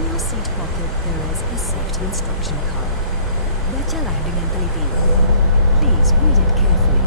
In your seat pocket, there is a safety instruction card. Bacalah dengan teliti. Please read it carefully.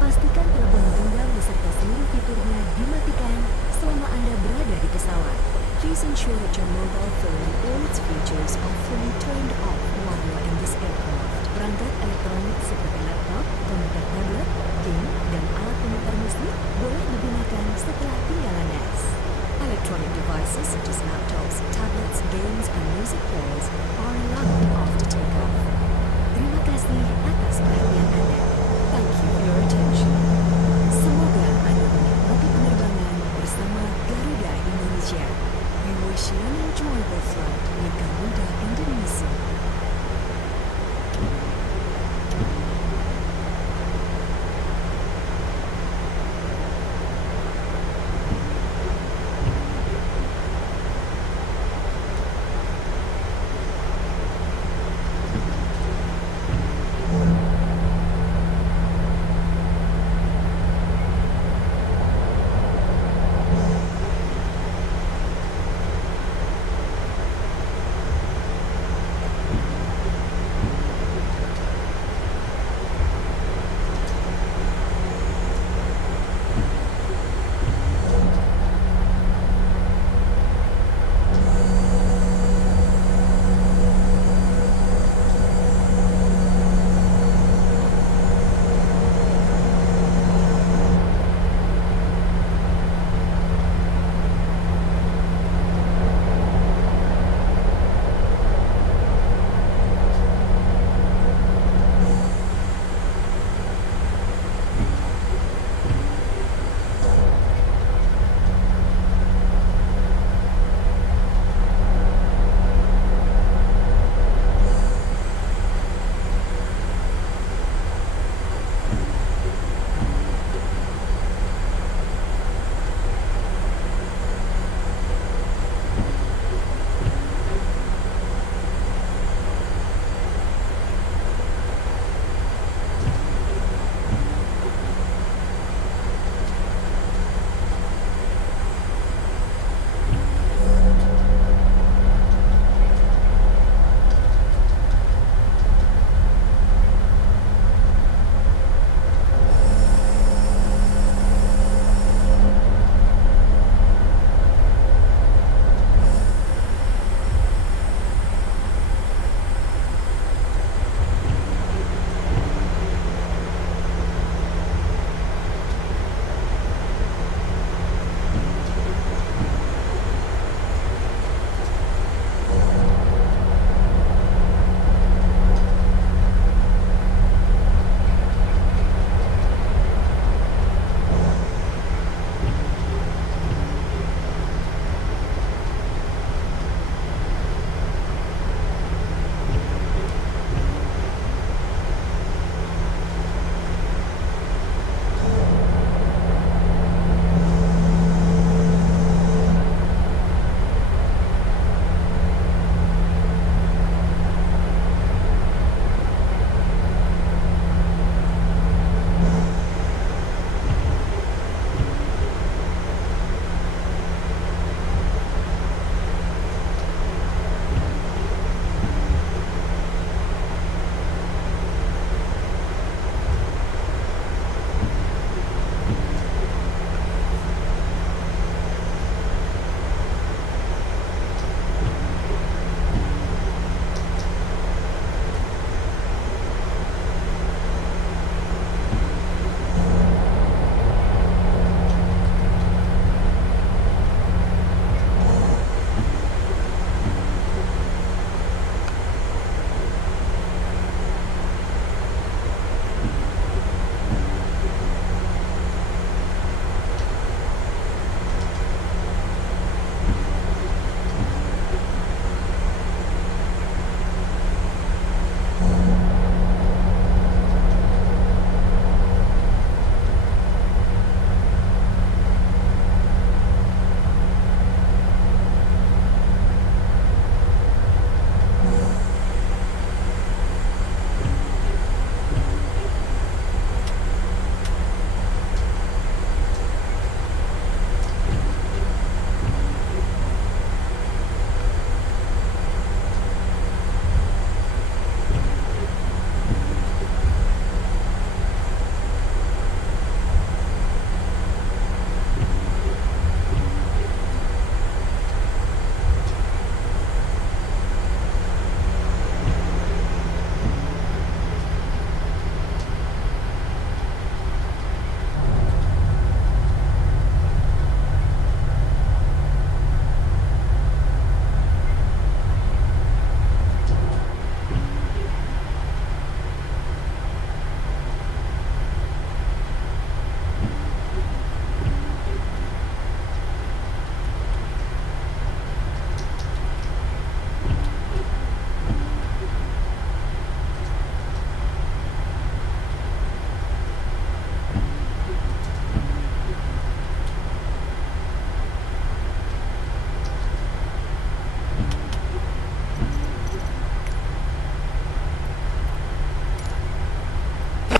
Pastikan telepon genggam beserta seluruh fiturnya dimatikan selama Anda berada di pesawat. Please ensure that your mobile phone and all its features are fully turned off while you're in this aircraft. Perangkat elektronik seperti laptop, komputer tablet, game, dan alat pemutar musik boleh digunakan setelah tinggalan NAS. Electronic devices such as laptops, tablets, games, and music players are allowed after takeoff. Terima kasih atas perhatian Anda. Thank you for your attention. Semoga Anda menikmati penerbangan bersama Garuda Indonesia. We wish you an enjoyable flight with Garuda Indonesia.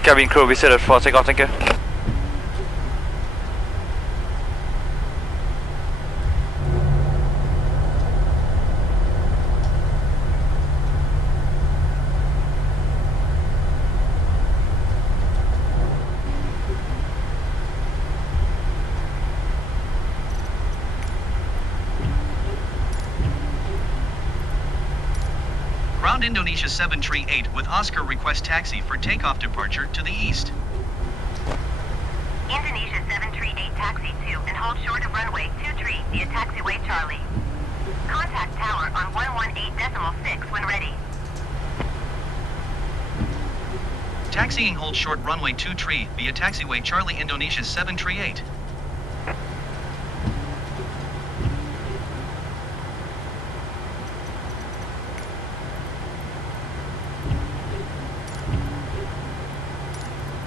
Cabin crew, we set it for takeoff, thank you. Ground Indonesia 738 with Oscar request taxi for takeoff departure to the east. Indonesia 738 taxi to and hold short of runway 23 via taxiway Charlie. Contact tower on 118.6 when ready. Taxiing hold short runway 23 via taxiway Charlie Indonesia 738.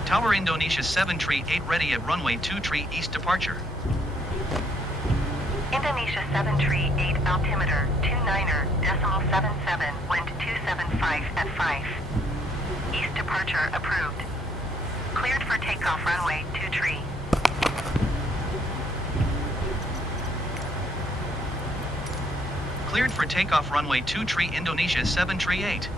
Tower Indonesia 738 ready at runway 23 east departure. Indonesia 738 altimeter 29.77, wind 275 at 5. East departure approved. Cleared for takeoff runway 23. Cleared for takeoff runway 23 Indonesia 738.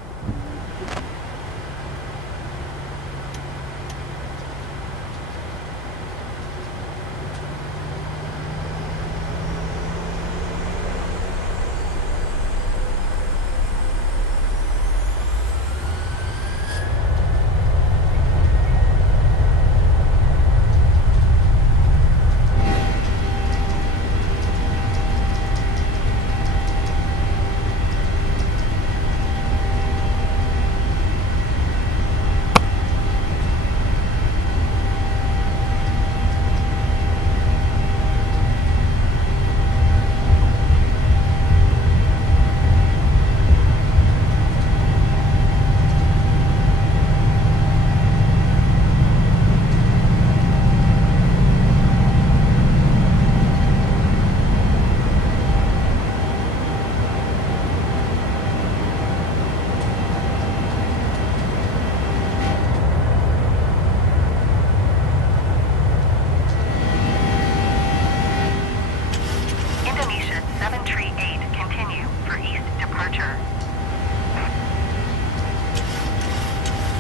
Indonesia 738 continue for east departure.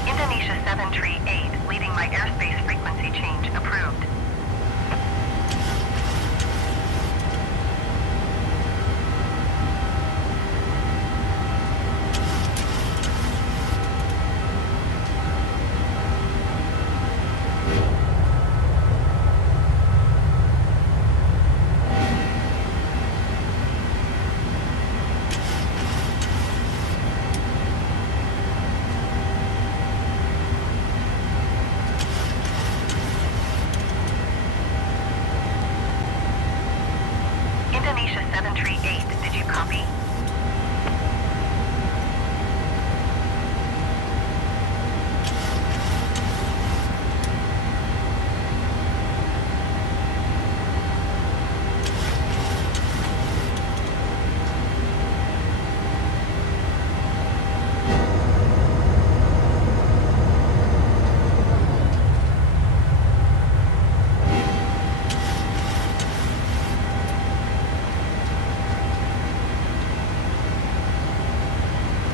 Indonesia 738 leading my airspace frequency change approved. Indonesia 738, did you copy?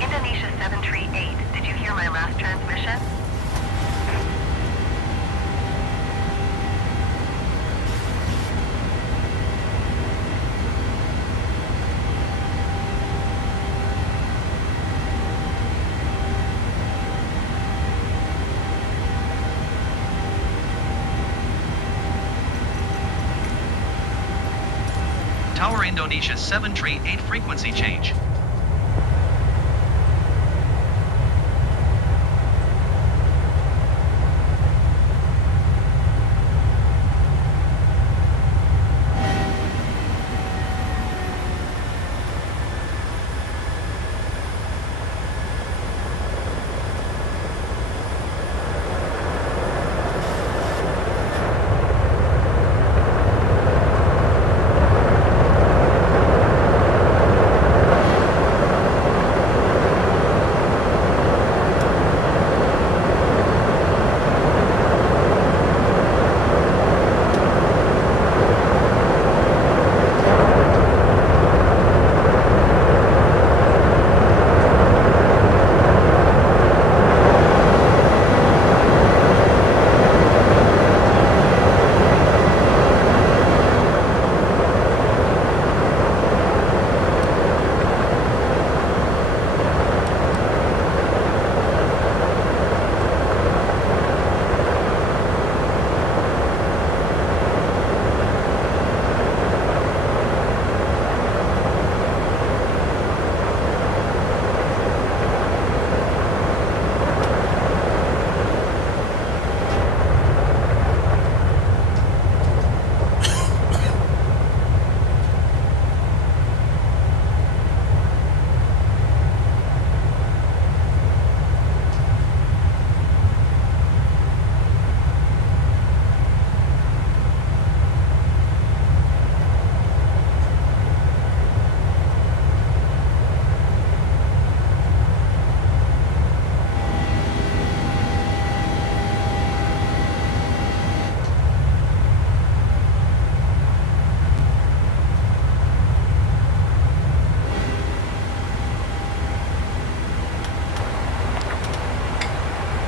Indonesia 738, did you hear my last transmission? Tower Indonesia 738 frequency change.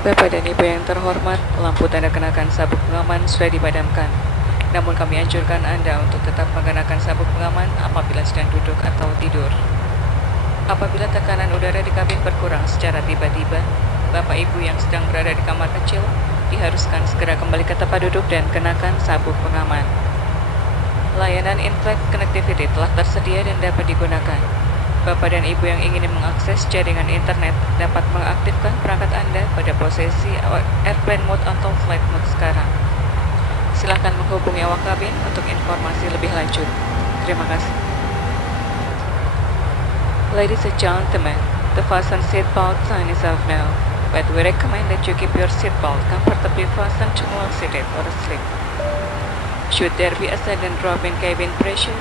Bapak dan Ibu yang terhormat, lampu tanda kenakan sabuk pengaman sudah dipadamkan. Namun kami anjurkan Anda untuk tetap mengenakan sabuk pengaman apabila sedang duduk atau tidur. Apabila tekanan udara di kabin berkurang secara tiba-tiba, Bapak Ibu yang sedang berada di kamar kecil diharuskan segera kembali ke tempat duduk dan kenakan sabuk pengaman. Layanan in-flight connectivity telah tersedia dan dapat digunakan. Bapak dan Ibu yang ingin mengakses jaringan internet dapat mengaktifkan perangkat Anda pada posisi airplane mode atau flight mode sekarang. Silakan menghubungi awak kabin untuk informasi lebih lanjut. Terima kasih. Ladies and gentlemen, the fasten seatbelt sign is off now, but we recommend that you keep your seatbelt comfortably fastened while seated or asleep. Should there be a sudden drop in cabin pressure,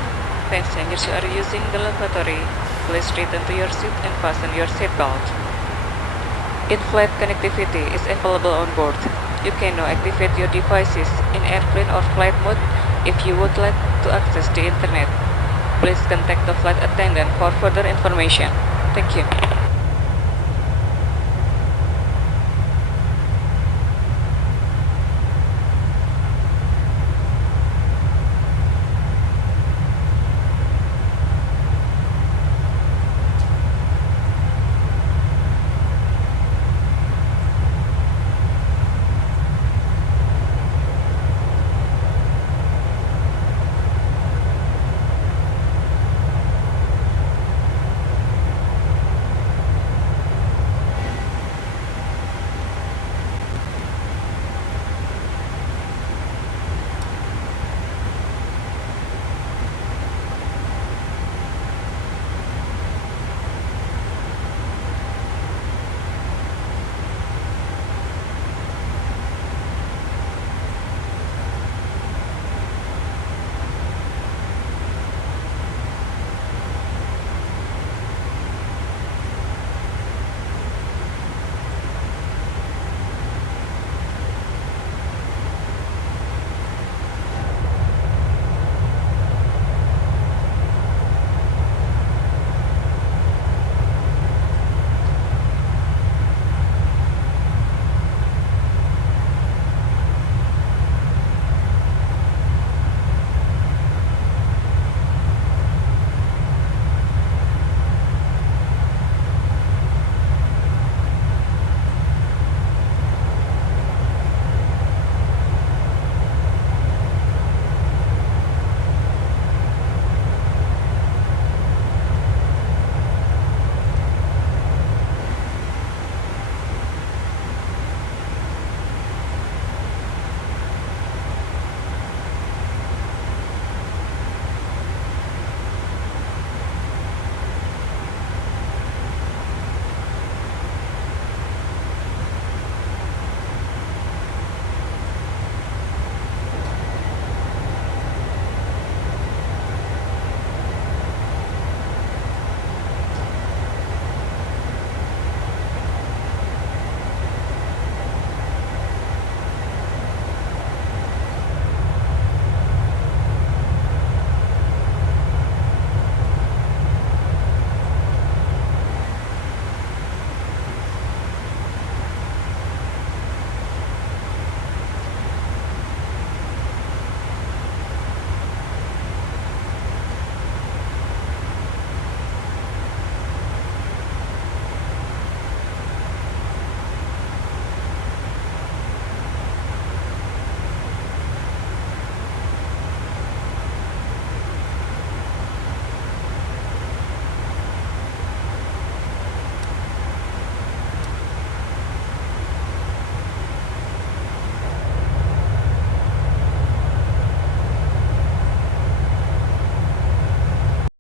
passengers who are using the lavatory, please return to your seat and fasten your seatbelt. In-flight connectivity is available on board. You can now activate your devices in airplane or flight mode if you would like to access the internet. Please contact the flight attendant for further information. Thank you.